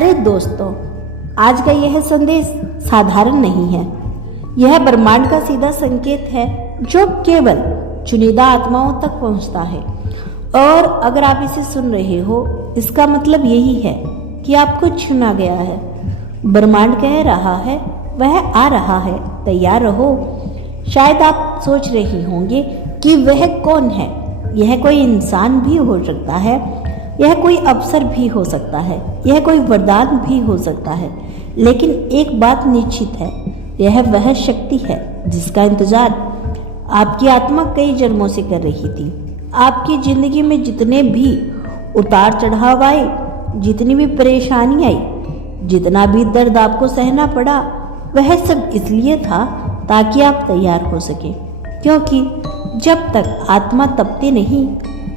अरे दोस्तों, आज का यह संदेश साधारण नहीं है। यह ब्रह्मांड का सीधा संकेत है जो केवल चुनिंदा आत्माओं तक पहुंचता है। और अगर आप इसे सुन रहे हो, इसका मतलब यही है कि आपको चुना गया है। ब्रह्मांड कह रहा है, वह आ रहा है, तैयार रहो। शायद आप सोच रही होंगे कि वह कौन है। यह कोई इंसान भी हो सकता है, यह कोई अवसर भी हो सकता है, यह कोई वरदान भी हो सकता है। लेकिन एक बात निश्चित है, यह वह शक्ति है जिसका इंतजार आपकी आत्मा कई जन्मों से कर रही थी। आपकी जिंदगी में जितने भी उतार चढ़ाव आए, जितनी भी परेशानी आई, जितना भी दर्द आपको सहना पड़ा, वह सब इसलिए था ताकि आप तैयार हो सके। क्योंकि जब तक आत्मा तपती नहीं,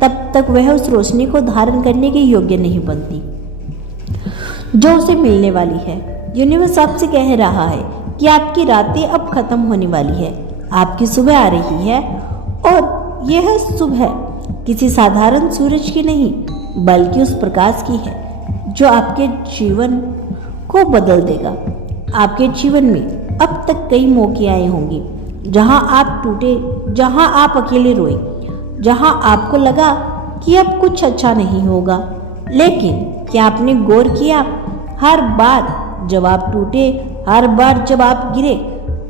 तब तक वह उस रोशनी को धारण करने के योग्य नहीं बनती जो उसे मिलने वाली है। यूनिवर्स आपसे कह रहा है कि आपकी रातें अब खत्म होने वाली है, आपकी सुबह आ रही है। और यह सुबह किसी साधारण सूरज की नहीं, बल्कि उस प्रकाश की है जो आपके जीवन को बदल देगा। आपके जीवन में अब तक कई मौके आए होंगे जहां आप टूटे, जहां आप अकेले रोए, जहां आपको लगा कि अब कुछ अच्छा नहीं होगा। लेकिन क्या आपने गौर किया, हर बार जब आप टूटे, हर बार जब आप गिरे,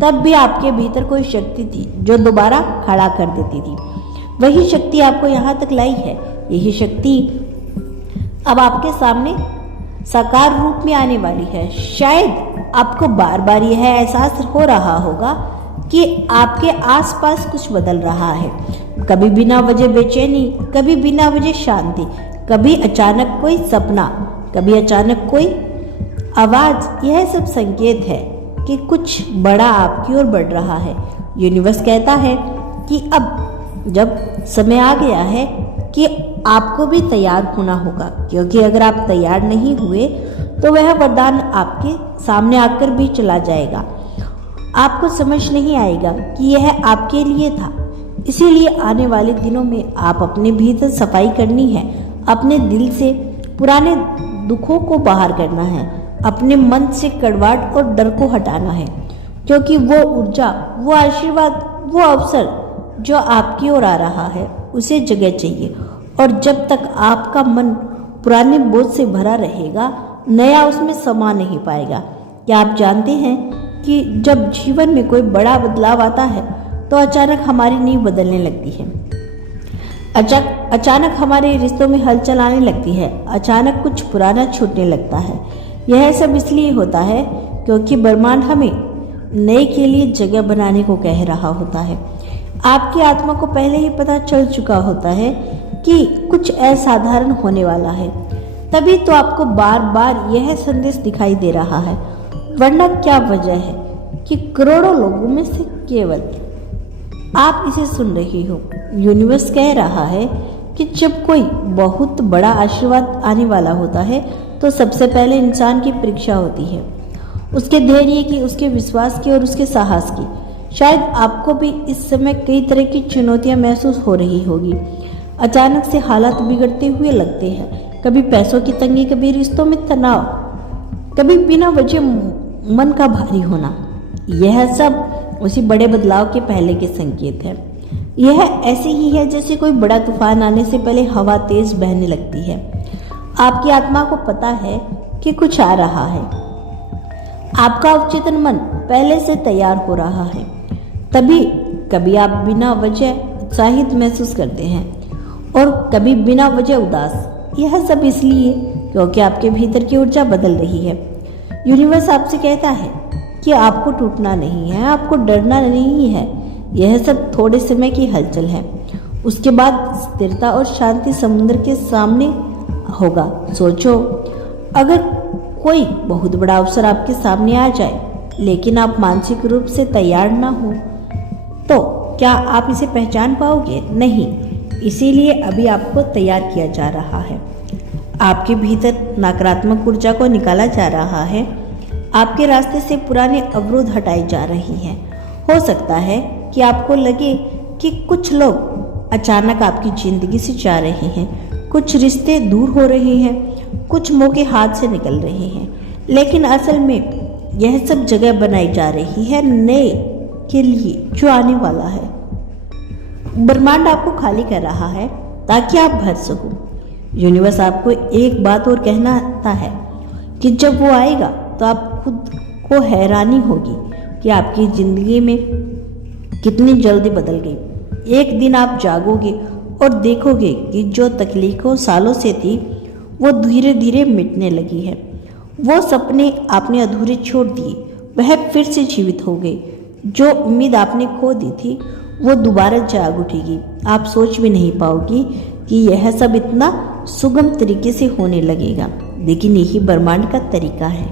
तब भी आपके भीतर कोई शक्ति थी जो दोबारा खड़ा कर देती थी। वही शक्ति आपको यहाँ तक लाई है। यही शक्ति अब आपके सामने साकार रूप में आने वाली है। शायद आपको बार बार यह एहसास हो रहा होगा कि आपके आसपास कुछ बदल रहा है। कभी बिना वजह बेचैनी, कभी बिना वजह शांति, कभी अचानक कोई सपना, कभी अचानक कोई आवाज। यह सब संकेत है कि कुछ बड़ा आपकी ओर बढ़ रहा है। यूनिवर्स कहता है कि अब जब समय आ गया है कि आपको भी तैयार होना होगा। क्योंकि अगर आप तैयार नहीं हुए तो वह वरदान आपके सामने आकर भी चला जाएगा। आपको समझ नहीं आएगा कि यह आपके लिए था। इसीलिए आने वाले दिनों में आप अपने भीतर सफाई करनी है। अपने दिल से पुराने दुखों को बाहर करना है। अपने मन से कड़वाहट और डर को हटाना है। क्योंकि वो ऊर्जा, वो आशीर्वाद, वो अवसर जो आपकी ओर आ रहा है, उसे जगह चाहिए। और जब तक आपका मन पुराने बोझ से भरा रहेगा, नया उसमें समा नहीं पाएगा। क्या आप जानते हैं कि जब जीवन में कोई बड़ा बदलाव आता है तो अचानक हमारी नींव बदलने लगती है। अचानक हमारे रिश्तों में हलचल आने लगती है। अचानक कुछ पुराना छूटने लगता है। यह सब इसलिए होता है क्योंकि ब्रह्मांड हमें नए के लिए जगह बनाने को कह रहा होता है। आपकी आत्मा को पहले ही पता चल चुका होता है कि कुछ असाधारण होने वाला है। तभी तो आपको बार बार यह संदेश दिखाई दे रहा है। वरना क्या वजह है कि करोड़ों लोगों में से केवल आप इसे सुन रहे हो। यूनिवर्स कह रहा है कि जब कोई बहुत बड़ा आशीर्वाद आने वाला होता है तो सबसे पहले इंसान की परीक्षा होती है, उसके धैर्य की, उसके विश्वास की और उसके साहस की। शायद आपको भी इस समय कई तरह की चुनौतियां महसूस हो रही होगी। अचानक से हालात बिगड़ते हुए लगते हैं। कभी पैसों की तंगी, कभी रिश्तों में तनाव, कभी बिना वजह मन का भारी होना। यह सब उसी बड़े बदलाव के पहले के संकेत है। यह ऐसे ही है जैसे कोई बड़ा तूफान आने से पहले हवा तेज बहने लगती है। आपकी आत्मा को पता है कि कुछ आ रहा है। आपका अवचेतन मन पहले से तैयार हो रहा है। तभी कभी आप बिना वजह उत्साहित महसूस करते हैं और कभी बिना वजह उदास। यह सब इसलिए क्योंकि आपके भीतर की ऊर्जा बदल रही है। यूनिवर्स आपसे कहता है कि आपको टूटना नहीं है, आपको डरना नहीं है। यह सब थोड़े समय की हलचल है। उसके बाद स्थिरता और शांति समुद्र के सामने होगा। सोचो, अगर कोई बहुत बड़ा अवसर आपके सामने आ जाए लेकिन आप मानसिक रूप से तैयार ना हो तो क्या आप इसे पहचान पाओगे? नहीं। इसीलिए अभी आपको तैयार किया जा रहा है। आपके भीतर नकारात्मक ऊर्जा को निकाला जा रहा है। आपके रास्ते से पुराने अवरोध हटाए जा रहे हैं। हो सकता है कि आपको लगे कि कुछ लोग अचानक आपकी जिंदगी से जा रहे हैं, कुछ रिश्ते दूर हो रहे हैं, कुछ मौके हाथ से निकल रहे हैं, लेकिन असल में यह सब जगह बनाई जा रही है नए के लिए जो आने वाला है। ब्रह्मांड आपको खाली कर रहा है ताकि आप भर सको। यूनिवर्स आपको एक बात और कहना है कि जब वो आएगा तो आप खुद को हैरानी होगी कि आपकी ज़िंदगी में कितनी जल्दी बदल गई। एक दिन आप जागोगे और देखोगे कि जो तकलीफों सालों से थी वो धीरे धीरे मिटने लगी है। वो सपने आपने अधूरे छोड़ दिए वह फिर से जीवित हो गए। जो उम्मीद आपने खो दी थी वो दोबारा जाग उठेगी। आप सोच भी नहीं पाओगी कि यह सब इतना सुगम तरीके से होने लगेगा, लेकिन यही ब्रह्मांड का तरीका है।